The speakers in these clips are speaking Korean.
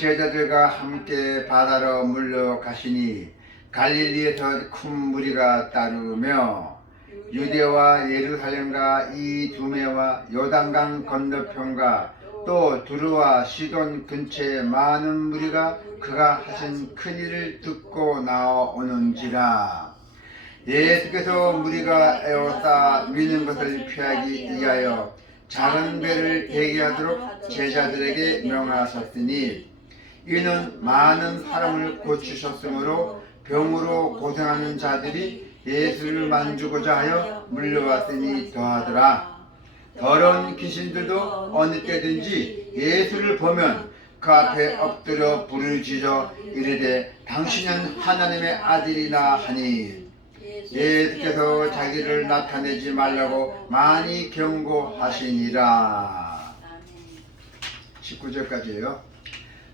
제자들과 함께 바다로 물러가시니 갈릴리에서 큰 무리가 따르며 유대와 예루살렘과 이두메와 요단강 건너편과 또 두루와 시돈 근처에 많은 무리가 그가 하신 큰 일을 듣고 나오는지라. 예수께서 무리가 에워싸 미는 것을 피하기 위하여 작은 배를 대기하도록 제자들에게 명하셨으니 이는 많은 사람을 고치셨으므로 병으로 고생하는 자들이 예수를 만지고자 하여 물려왔으니 더하더라. 더러운 귀신들도 어느 때든지 예수를 보면 그 앞에 엎드려 부르짖어 이르되 당신은 하나님의 아들이라 하니 예수께서 자기를 나타내지 말라고 많이 경고하시니라. 19절까지예요.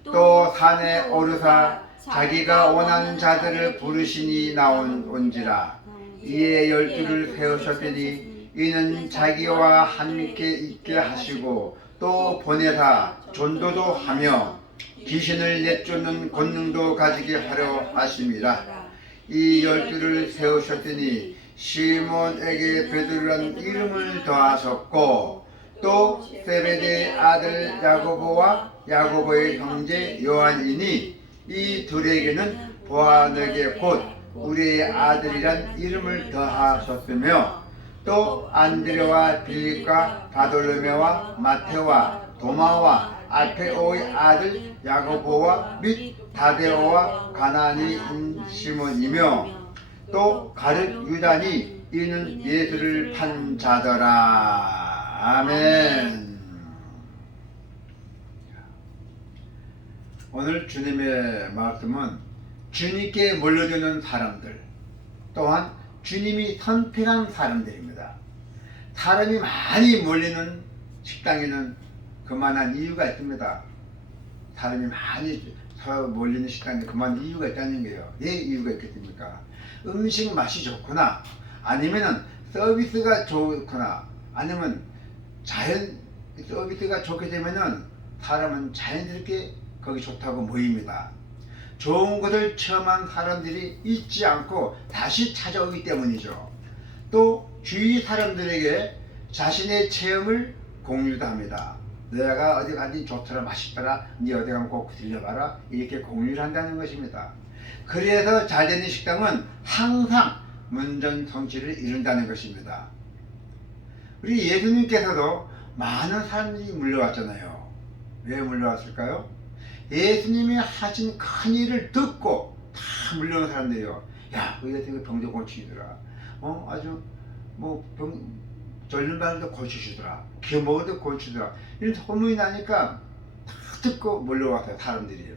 또 산에 오르사 자기가 원하는 자들을 부르시니 나온지라. 이에 12를 세우셨더니 이는 자기와 함께 있게 하시고 또 보내사 전도도 하며 귀신을 내쫓는 권능도 가지게 하려 하심이라. 이 12를 세우셨더니 시몬에게 베드로라는 이름을 더하셨고 또 세베대의 아들 야고보와 야고보의 형제 요한이니 이 둘에게는 보아너게 곧 우리의 아들이란 이름을 더하셨으며 또 안드레와 빌립과 바돌로메와 마테와 도마와 알페오의 아들 야고보와 및 다데오와 가나니인 시몬이며 또 가룟 유다니 이는 예수를 판 자더라. 아멘. 오늘 주님의 말씀은 주님께 몰려드는 사람들 또한 주님이 선택한 사람들입니다. 사람이 많이 몰리는 식당에는 그만한 이유가 있습니다. 사람이 많이 몰리는 식당에 그만한 이유가 있다는 거예요. 왜 이유가 있겠습니까? 음식 맛이 좋거나 아니면은 서비스가 좋거나 아니면 서비스가 좋게 되면은 사람은 자연스럽게 거기 좋다고 모입니다. 좋은 것을 체험한 사람들이 잊지 않고 다시 찾아오기 때문이죠. 또 주위 사람들에게 자신의 체험을 공유도 합니다. 내가 어디 가니 좋더라, 맛있더라, 네 어디 가면 꼭 들려봐라, 이렇게 공유를 한다는 것입니다. 그래서 잘 되는 식당은 항상 문전성시를 이룬다는 것입니다. 우리 예수님께서도 많은 사람들이 물려왔잖아요. 왜 물려왔을까요? 예수님이 하신 큰 일을 듣고 다 물려온 사람들이요. 야, 그 예수님이 병도 고치시더라. 아주 졸린 발도 고치시더라. 기어 먹어도 고치더라. 이런 소문이 나니까 다 듣고 몰려왔어요, 사람들이.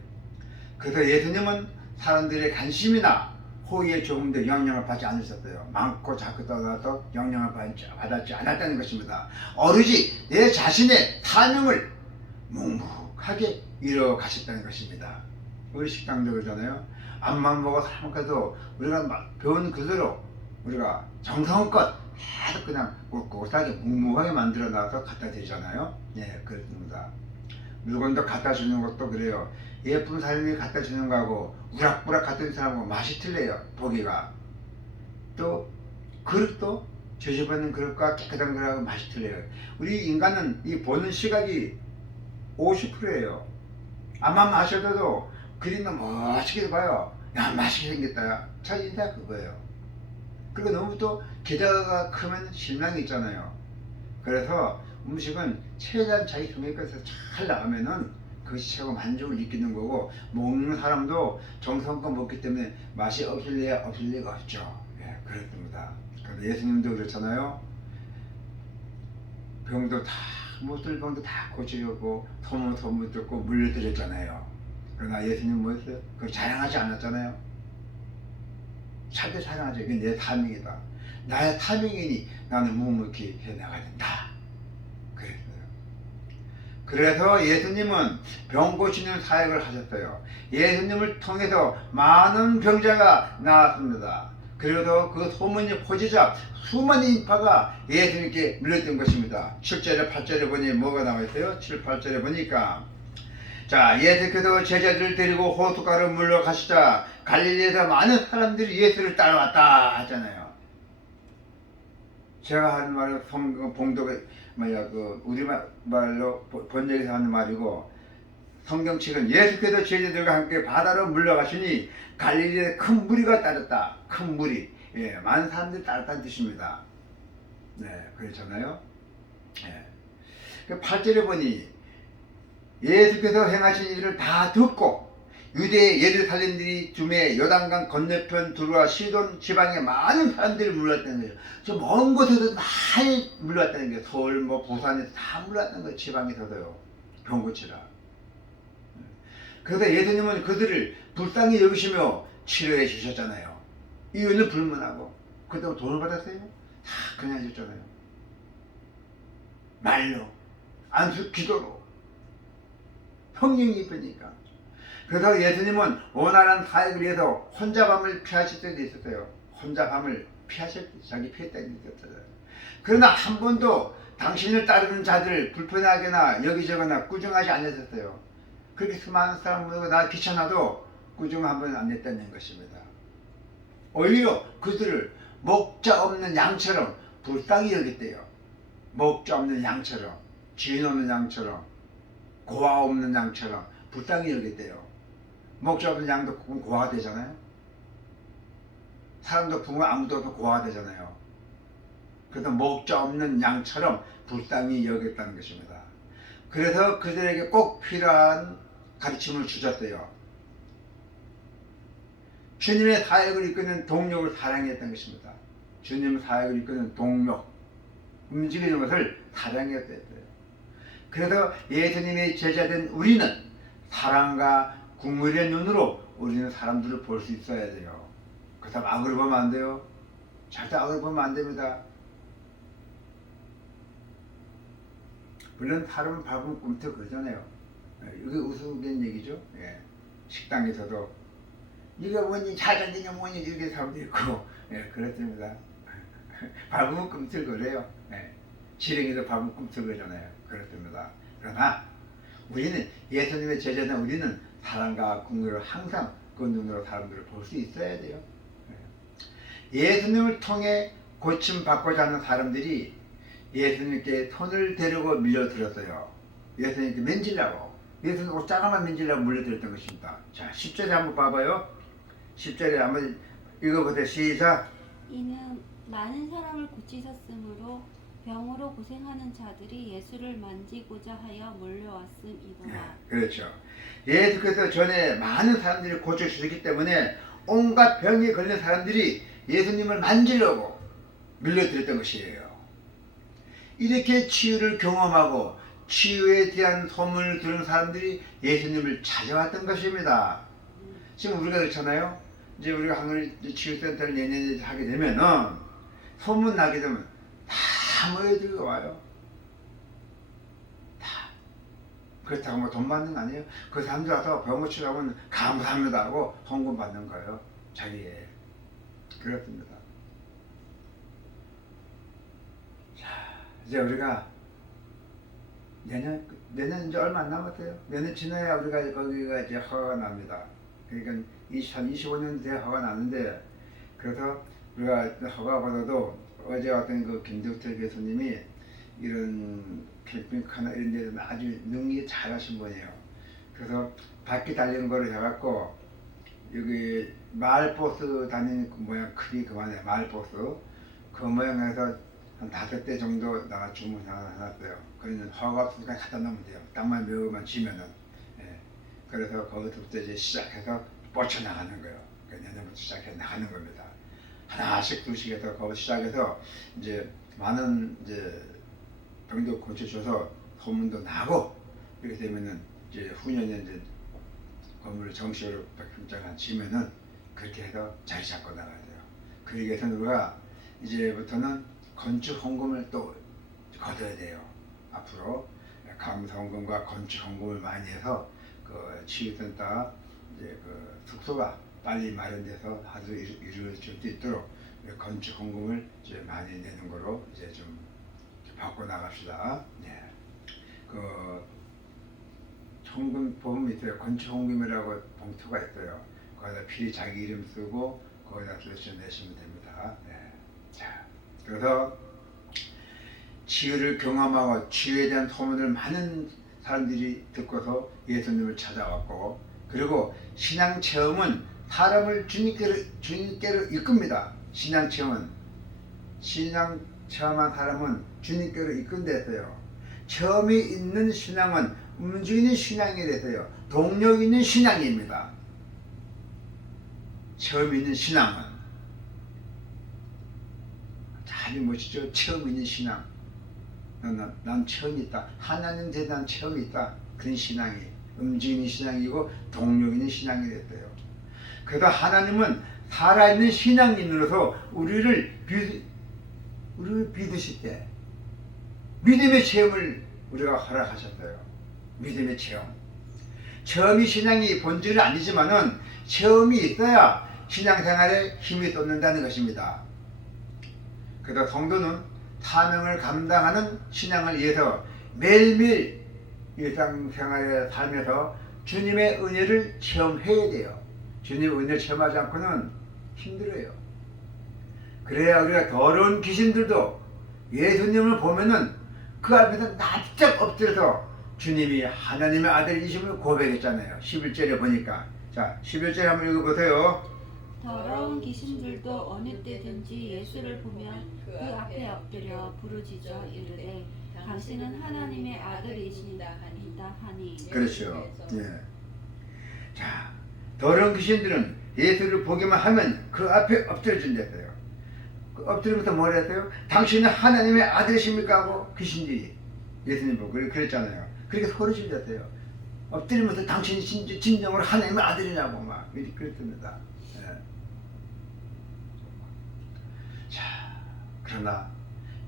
그래서 예수님은 사람들의 관심이나 호의에 조금 더 영향을 받지 않으셨어요. 많고 작고 떠나도 영향을 받지 않았다는 것입니다. 오로지 내 자신의 사명을 묵묵하게 이뤄가셨다는 것입니다. 우리 식당도 그러잖아요. 앞만 보고 사람과도 우리가 배운 그대로 우리가 정성껏 계속 그냥 꼿꼿하게 묵묵하게 만들어 놔서 갖다 드리잖아요. 예, 그렇습니다. 물건도 갖다 주는 것도 그래요. 예쁜 사람이 갖다 주는 거하고 우락부락 갖다 주는 사람하고 맛이 틀려요, 보기가. 또 그릇도 제접하는 그릇과 깨끗한 그릇하고 맛이 틀려요. 우리 인간은 이 보는 시각이 50%예요. 앞만 마셔도 그림은 멋지게 봐요. 야, 맛있게 생겼다. 야, 첫인사 그거예요. 그리고 너무 또 기대가 크면 실망이 있잖아요. 그래서 음식은 최대한 자기 성격에서 잘 나오면은 그것이 최고 만족을 느끼는 거고, 먹는 사람도 정성껏 먹기 때문에 맛이 없을 리가 없죠. 예, 그렇습니다. 그래서 예수님도 그렇잖아요. 병도 다, 못들 병도 다 고치려고 소문 듣고 물려드렸잖아요. 그러나 예수님 뭐였어요? 그걸 자랑하지 않았잖아요. 절대 자랑하지. 이게 내 사명이다. 나의 사명이니 나는 묵묵히 해나가야 된다. 그랬어요. 그래서 예수님은 병 고치는 사역을 하셨어요. 예수님을 통해서 많은 병자가 나왔습니다. 그래서 그 소문이 퍼지자 수많은 인파가 예수님께 밀렸던 것입니다. 7절에 8절에 보니 뭐가 나와 있어요? 7, 8절에 보니까 자, 예수께서 제자들을 데리고 호숫가로 물러가시자 갈릴리에서 많은 사람들이 예수를 따라왔다 하잖아요. 제가 하는 말은 성경 봉독에 우리말로 번역해서 하는 말이고, 성경책은 예수께서 제자들과 함께 바다로 물러가시니 갈릴리에 큰 무리가 따랐다. 큰 무리, 예, 많은 사람들이 따랐다는 뜻입니다. 네, 그렇잖아요. 예. 그 8절에 보니 예수께서 행하신 일을 다 듣고 유대 예루살렘들이 줌에 요단강 건너편 두루와 시돈 지방에 많은 사람들이 물러왔다는 거예요. 저 먼 곳에서 많이 물러왔다는 거예요. 서울, 부산에서 다 물러왔다는 거예요. 지방에서도요. 병고치라. 그래서 예수님은 그들을 불쌍히 여기시며 치료해 주셨잖아요. 이유는 불문하고. 그렇다고 돈을 받았어요? 다 그냥 해줬잖아요. 말로, 안수 기도로, 성령이 있으니까. 그래서 예수님은 원활한 사역을 위해서 혼잡함을 피하실 때도 있었어요. 혼잡함을 피하실 때 자기 피했다는 게 있었어요. 그러나 한 번도 당신을 따르는 자들을 불편하게나 여기저거나 꾸중하지 않으셨어요. 그렇게 수많은 사람 모이고 나 귀찮아도 꾸중 한번 안 했다는 것입니다. 오히려 그들을 목자 없는 양처럼 불쌍히 여겼대요. 목자 없는 양처럼, 주인 없는 양처럼, 고아 없는 양처럼 불쌍히 여겼대요. 목자 없는 양도 고아가 되잖아요. 사람도 부모 아무도 없고 고아가 되잖아요. 그래서 목자 없는 양처럼 불쌍히 여겼다는 것입니다. 그래서 그들에게 꼭 필요한 가르침을 주셨어요. 주님의 사역을 이끄는 동력을 사랑했던 것입니다. 주님의 사역을 이끄는 동력, 움직이는 것을 사랑했어요. 그래서 예수님의 제자된 우리는 사랑과 국물의 눈으로 우리는 사람들을 볼 수 있어야 돼요. 그 사람 악을 보면 안 돼요. 절대 악을 보면 안 됩니다. 물론 사람은 밟으면 꿈틀 그러잖아요. 이게 우스갯 얘기죠. 예. 식당에서도 이거 뭐니 잘잘되냐 뭐니 이렇게 사람도 있고, 예, 그렇습니다. 밟으면 꿈틀 거려요. 예. 실행에도 밟으면 꿈틀 거잖아요. 그렇습니다. 그러나 우리는 예수님의 제자는 우리는 사랑과 국물을 항상 그 눈으로 사람들을 볼 수 있어야 돼요. 예수님을 통해 고침받고자 하는 사람들이 예수님께 손을 대려고 밀려들었어요. 예수님께 맨질라고. 예수님 옷자가만 맨질라고 밀려들었던 것입니다. 자, 10절에 한번 봐봐요. 10절에 한번 읽어보세요. 시작. 이는 많은 사람을 고치셨으므로 병으로 고생하는 자들이 예수를 만지고자 하여 몰려왔음이더라. 그렇죠. 예수께서 전에 많은 사람들이 고쳐주셨기 때문에 온갖 병에 걸린 사람들이 예수님을 만지려고 밀려들었던 것이에요. 이렇게 치유를 경험하고 치유에 대한 소문을 들은 사람들이 예수님을 찾아왔던 것입니다. 지금 우리가 그렇잖아요. 이제 우리가 한글 치유센터를 내년에 하게 되면은 소문 나게 되면 다 모여들고 와요. 다. 그렇다고 뭐 돈 받는 거 아니에요. 그 사람들 와서 병 고치려면 감사합니다 하고 헌금 받는 거예요. 자기의. 그렇습니다. 자, 이제 우리가 내년 이제 얼마 안 남았어요. 내년 지나야 우리가 거기가 이제 허가가 납니다. 그러니까 2025년 돼 허가 나는데, 그래서 우리가 허가 받아도 어제 왔던 그 김덕태 교수님이 이런 캠핑카나 이런 데는 아주 능히 잘하신 분이에요. 그래서 바퀴 달리는 거를 해갖고 여기 마을버스 다니는 그 모양 크기 그만해. 마을버스 그 모양에서 한 5대 정도 나가 주문해놨어요. 그러면 허가 없으니까 갖다 놓으면 돼요. 땅만 메우만 지면은. 예. 그래서 거기서부터 이제 시작해서 뻗쳐나가는 거예요. 내년부터 시작해 나가는 겁니다. 하나씩 둘씩 해서 거기 시작해서 이제 많은 이제 병도 고쳐줘서 소문도 나고, 이렇게 되면은 이제 후년에 이제 건물을 정식으로 백평장을 지면은 그렇게 해서 자리 잡고 나가야 돼요. 그러기 위해서는 우리가 이제부터는 건축 헌금을 또 거둬야 돼요. 앞으로 감사 헌금과 건축 헌금을 많이 해서 그 치유센터 이제 그 숙소가 빨리 마련돼서 아주 이루어질 수 있도록 건축 헌금을 이제 많이 내는 거로 이제 좀 바꿔 나갑시다. 네. 그 헌금 보면 있어요. 건축헌금이라고 봉투가 있어요. 거기다 필히 자기 이름 쓰고 거기다 도대체 내시면 됩니다. 네. 자, 그래서 치유를 경험하고 치유에 대한 소문을 많은 사람들이 듣고서 예수님을 찾아왔고, 그리고 신앙 체험은 사람을 주님께로 이끕니다. 신앙 체험은 신앙 체험한 사람은 주님께로 이끈다 했어요. 체험이 있는 신앙은 움직이는 신앙이 됐어요. 동력 있는 신앙입니다. 체험 있는 신앙은 아주 멋지죠. 체험 있는 신앙. 난 체험이 있다. 하나님 대한 체험이 있다. 그런 신앙이 움직이는 신앙이고 동력 있는 신앙이 됐어요. 그래서 하나님은 살아있는 신앙인으로서 우리를 믿으실 때 믿음의 체험을 우리가 허락하셨어요. 믿음의 체험. 체험이 신앙이 본질은 아니지만은 체험이 있어야 신앙생활에 힘이 돋는다는 것입니다. 그래서 성도는 사명을 감당하는 신앙을 위해서 매일매일 일상생활에 살면서 주님의 은혜를 체험해야 돼요. 주님의 은혜를 체험하지 않고는 힘들어요. 그래야 우리가 더러운 귀신들도 예수님을 보면은 그 앞에서 납작 엎드려서 주님이 하나님의 아들이심을 고백했잖아요. 11절에 보니까. 자, 11절 한번 읽어보세요. 더러운 귀신들도 어느 때든지 예수를 보면 그 앞에 엎드려 부르짖어 이르되 당신은 하나님의 아들이시다 하니. 그렇죠. 예. 자, 더러운 귀신들은 예수를 보기만 하면 그 앞에 엎드려준댔어요. 그 엎드리면서 뭐라 했어요? 당신은 하나님의 아들이십니까? 하고 귀신들이 예수님 보고 그랬잖아요. 그렇게 소리 질렀어요. 엎드리면서 당신이 진정으로 하나님의 아들이냐고 막 이렇게 그랬습니다. 예. 자, 그러나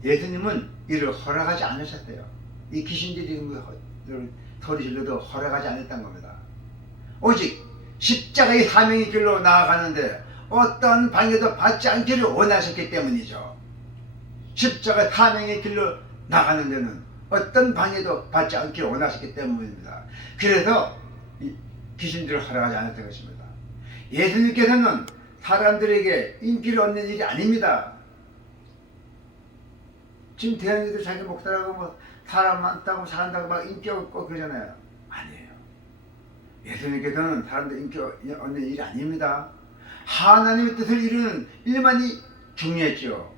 예수님은 이를 허락하지 않으셨어요. 이 귀신들이 소리 질러도 허락하지 않았던 겁니다. 오직 십자가의 사명의 길로 나아가는데 어떤 방해도 받지 않기를 원하셨기 때문이죠. 십자가 사명의 길로 나가는 데는 어떤 방해도 받지 않기를 원하셨기 때문입니다. 그래서 귀신들을 허락하지 않았던 것입니다. 예수님께서는 사람들에게 인기를 얻는 일이 아닙니다. 지금 대한민국 자기 목사라고 뭐 사람 많다고 잘한다고 막 인기 얻고 그러잖아요. 아니에요. 예수님께서는 사람들 인기 얻는 일이 아닙니다. 하나님의 뜻을 이루는 일만이 중요했죠.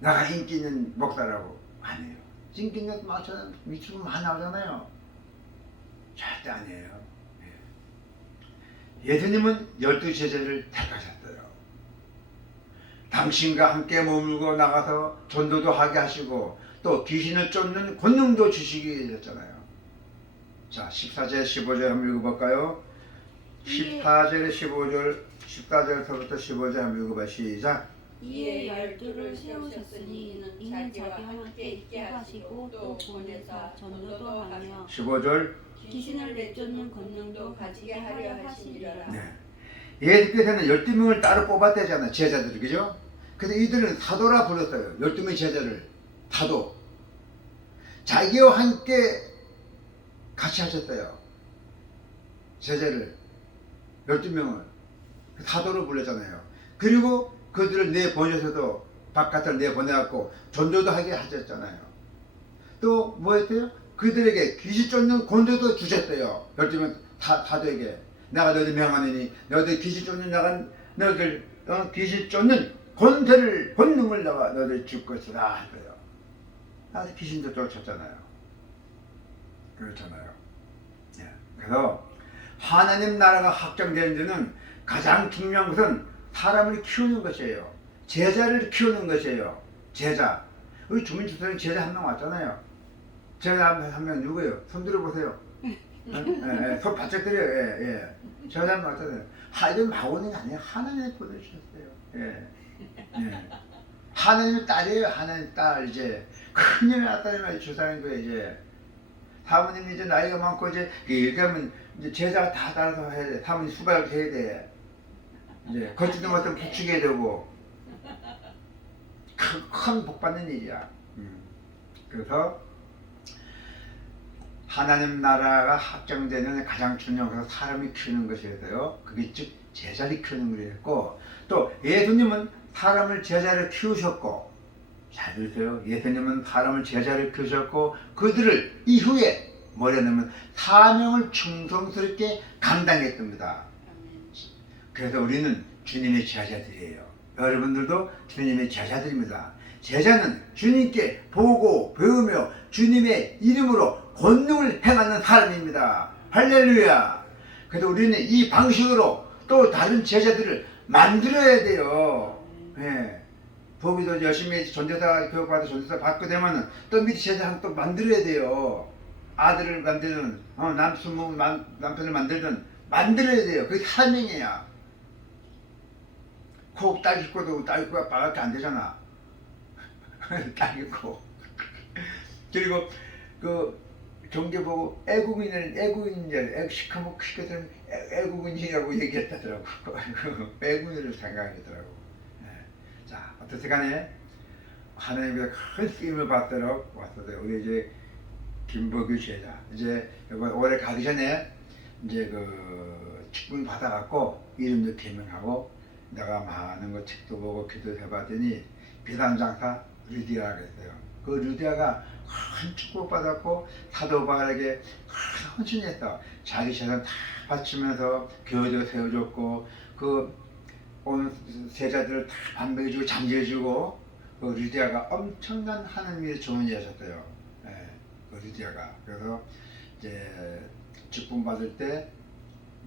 나가 인기 있는 목사라고. 아니에요. 인기 있는 목사는 유튜브 많이 나오잖아요. 절대 아니에요. 예수님은 12제자를 택하셨어요. 당신과 함께 머물고 나가서 전도도 하게 하시고 또 귀신을 쫓는 권능도 주시게 되셨잖아요. 자, 14절 15절 한번 읽어볼까요? 14절에 15절 14절서부터 15절 한번 읽어봐. 시작. 이에 12를 세우셨으니 이는 자기와 함께 있게 하시고 또 보내서 전도도 하며 15절. 귀신을 내쫓는 권능도 가지게 하려 하시리라. 네. 예수께서는 12명을 따로 뽑았대잖아요. 제자들이. 그죠? 근데 이들은 사도라 불렀어요. 12명 제자를. 사도. 자기와 함께 같이 하셨어요. 제자를. 12명을. 사도로 불렀잖아요. 그리고 그들을 내보내서도 바깥을 내보내갖고 전도도 하게 하셨잖아요. 또 뭐 했어요? 그들에게 귀신 쫓는 권세도 주셨어요. 12명 사도에게. 내가 너희들 명하느니 너희들 귀신 쫓는 너희들 귀신 쫓는 권능을 내가 너희들 줄 것이다 했어요. 나도 귀신도 쫓았잖아요. 그렇잖아요. 예. 그래서 하나님 나라가 확장되는 데는 가장 중요한 것은 사람을 키우는 것이에요. 제자를 키우는 것이에요. 제자. 우리 주민주사님 제자 한 명 왔잖아요. 제자 한 명 누구예요? 손 들어보세요. 손 바짝 들여요. 예. 제자 한 명 왔잖아요. 이건 막 오는 게 아니에요. 하나님이 보내주셨어요. 하나님의 딸이에요. 하나님의 딸. 이제 큰일이 났다면 주사님 거예요. 이제 사모님이 이제 나이가 많고 이렇게 하면 이제 제자가 다 따라서 해야 돼. 사모님 수발을 해야 돼. 이제 걷지도 못하면 부추게 되고 큰 복 받는 일이야. 그래서 하나님 나라가 확장되는 가장 중요한 것은 사람이 키우는 것이었어요. 그게 즉 제자를 키우는 것이었고, 또 예수님은 사람을 제자를 키우셨고, 잘 들으세요. 예수님은 사람을 제자를 키우셨고 그들을 이후에 뭐냐면 사명을 충성스럽게 감당했답니다. 그래서 우리는 주님의 제자들이에요. 여러분들도 주님의 제자들입니다. 제자는 주님께 보고 배우며 주님의 이름으로 권능을 행하는 사람입니다. 할렐루야. 그래서 우리는 이 방식으로 또 다른 제자들을 만들어야 돼요. 예. 보기도 열심히 전도사 교육받아 전도사 받고 되면은 또 밑에 제자 또 만들어야 돼요. 아들을 만들든 남편을 만들든 만들어야 돼요. 그게 사명이야. 코 딸기코도 딸기코가 밖에 안 되잖아. 딸기코. 그리고 그 종교 보고 애국인이라고 시커멓게 애국인이라고 얘기했다더라고. 애국인으로 생각하더라고. 자, 어떻게 간에 하나님께서 큰 쓰임을 받도록 왔어요. 우리 이제 김보규 제자 이제 이번 올해 가기 전에 이제 그 직분 받아갖고 이름도 개명하고 내가 많은 거 책도 보고 기도해봤더니 비단장사 루디아가 있어요. 그 루디아가 큰 축복 받았고 사도 바울에게 큰 헌신했다. 자기 재산 다 바치면서 교회도 세워줬고 그 온 제자들을 다 반백해주고 잠재해주고 그 루디아가 엄청난 하나님의 좋은 여자였어요. 예, 그 루디아가. 그래서 이제 직분 받을 때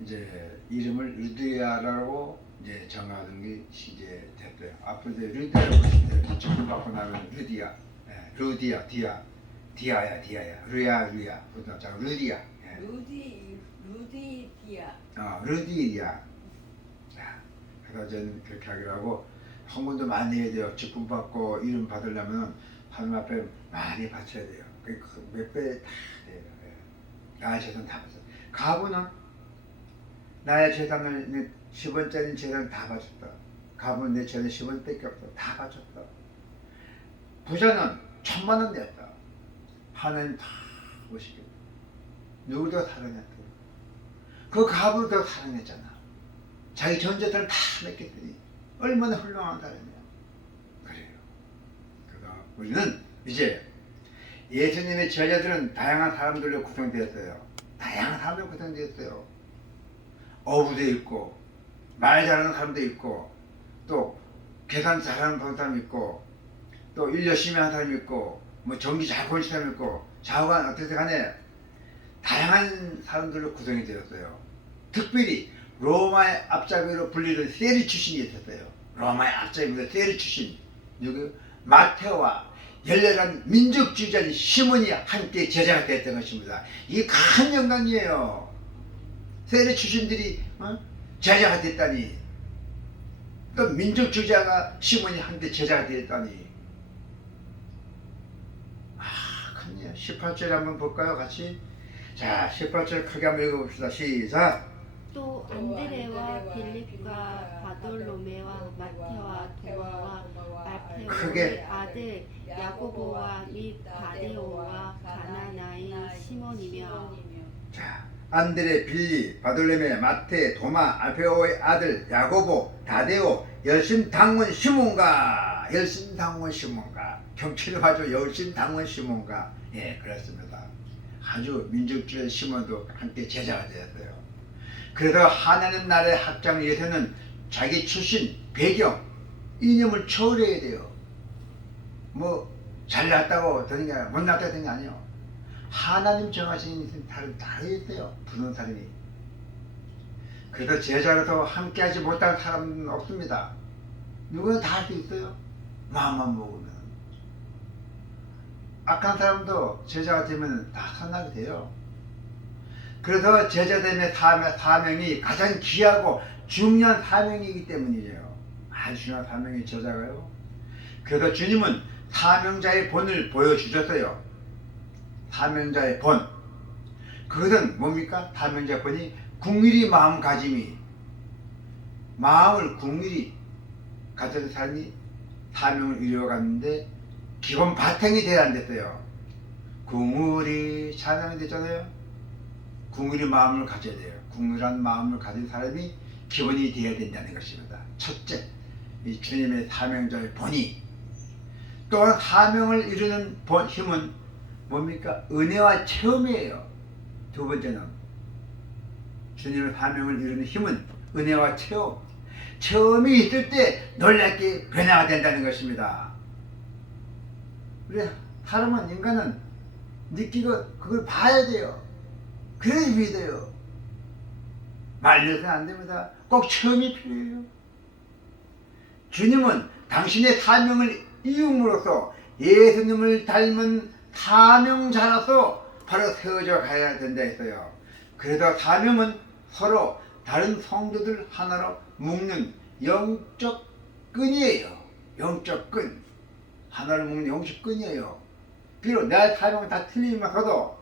이제 이름을 루디아라고 이제 정하는 게 이제 됐어요. 앞으로 이제 루디아라고 했어요. 직분 받고 나면 루디아, 예, 루디아, 디아야, 루야, 자 루디아. 예. 루디 디아. 루디야. 그래서 저는 그렇게 하기로 하고 헌금도 많이 해야 돼요. 직분 받고 이름 받으려면 하나님 앞에 많이 바쳐야 돼요. 몇 배 다 돼요. 나의 재산 다 바쳤어. 가부는 나의 재산을 10원짜리 재산 다 바쳤다. 가부는 내 재산 10원밖에 없어. 다 바쳤다. 부자는 1000만원 냈다. 하나님 다 보시겠다. 누구도 사랑했다. 그 가부를 더 사랑했잖아. 자기 전 재산을 다 맺겠더니 얼마나 훌륭한 사람이야. 그래요. 그래서 우리는 이제 예수님의 제자들은 다양한 사람들로 구성되었어요. 다양한 사람들로 구성되었어요. 어부도 있고 말 잘하는 사람도 있고 또 계산 잘하는 사람 있고 또 일 열심히 하는 사람 있고 뭐 전기 잘 보는 사람 있고 좌우간 어떻게 간에 다양한 사람들로 구성이 되었어요. 특별히 로마의 앞잡이로 불리는 세리 출신이 있었어요. 로마의 앞잡이로 세리 출신. 누구? 마테오와 열렬한 민족주의자인 시몬이 함께 제자가 됐던 것입니다. 이게 큰 영광이에요. 세리 출신들이 제자가 됐다니. 또 민족주의자가 시몬이 함께 제자가 됐다니. 큰 일. 18절 한번 볼까요? 같이. 자, 18절 크게 한번 읽어봅시다. 시작. 또 안드레와 빌립과 바돌로메와 마테와 도마와 크게. 알페오의 아들 야고보와 및 다데오와 가나나인 시몬이며. 자, 안드레, 빌리, 바돌레메, 마테, 도마, 알페오의 아들 야고보, 다데오, 열심당원 시몬가. 경치를 봐줘. 열심당원 시몬가. 예, 그렇습니다. 아주 민족주의 시몬도 함께 제자가 되었어요. 그래서 하나님 나라의 확장을 위해서는 자기 출신, 배경, 이념을 초월해야 돼요. 뭐 잘났다고 되는 게 아니라 못났다고 되는 게 아니에요. 하나님 정하신 다르 있어요. 부르는 사람이. 그래서 제자로서 함께하지 못한 사람은 없습니다. 누구나 다 할 수 있어요. 마음만 먹으면. 악한 사람도 제자가 되면 다 선하게 돼요. 그래서 제자됨의 사명이 가장 귀하고 중요한 사명이기 때문이에요. 아주 중요한 사명이 제자가요. 그래서 주님은 사명자의 본을 보여주셨어요. 사명자의 본. 그것은 뭡니까? 사명자의 본이 궁일이 마음가짐이, 마음을 궁일이 가진 사람이 사명을 이루어갔는데 기본 바탕이 돼야 안 됐어요. 궁울이 찬양이 되잖아요. 궁울이 마음을 가져야 돼요. 궁울한 마음을 가진 사람이 기본이 되어야 된다는 것입니다. 첫째, 이 주님의 사명자의 본이. 또한 사명을 이루는 힘은 뭡니까? 은혜와 체험이에요. 두 번째는 주님의 사명을 이루는 힘은 은혜와 체험. 체험이 있을 때 놀랍게 변화가 된다는 것입니다. 우리 사람은, 인간은 느끼고 그걸 봐야 돼요. 그래야 믿어요. 말려서는 안 됩니다. 꼭 체험이 필요해요. 주님은 당신의 사명을 이음으로써 예수님을 닮은 사명자로서 바로 세워져 가야 된다 했어요. 그래서 사명은 서로 다른 성도들 하나로 묶는 영적 끈이에요. 영적 끈. 하나를 묶는 영적 끈이에요. 비록 내 사명은 다 틀리면서도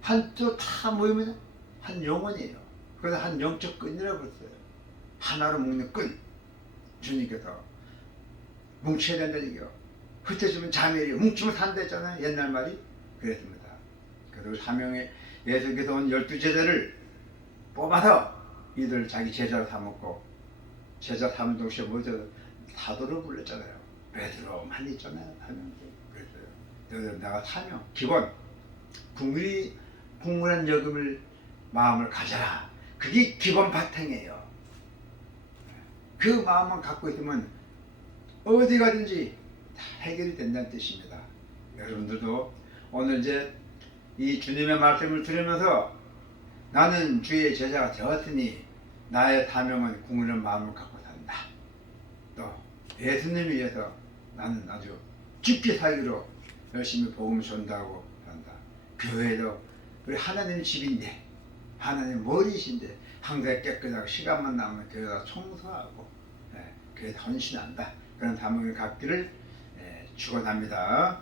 한쪽 다 모이면 한 영혼이에요. 그래서 한 영적 끈이라고 했어요. 하나로 묶는 끈. 주님께서 뭉쳐야 된다는 얘기요. 흩어지면 자매이요, 뭉치면 산다 했잖아요. 옛날 말이 그랬습니다. 그래서 사명에 예수께서 온 12제자를 뽑아서 이들 자기 제자로 삼았고, 제자 삼은 동시에 뭐죠? 사도로 불렀잖아요. 베드로 많이 있잖아요. 사명도. 그랬어요. 내가 사명, 기본 궁금한 여금을 마음을 가져라. 그게 기본 바탕이에요. 그 마음만 갖고 있으면 어디 가든지 다 해결이 된다는 뜻입니다. 여러분들도 오늘 이제 이 주님의 말씀을 들으면서 나는 주의 제자가 되었으니 나의 사명은 궁금한 마음을 갖고 산다. 또 예수님 위해서 나는 아주 깊게 살기로 열심히 복음을 전도하고 산다. 교회도 우리 하나님 집인데, 하나님 머리이신데 항상 깨끗하고 시간만 나면 교회가 청소하고 교회에 헌신한다. 그런 사명을 갖기를 축원합니다.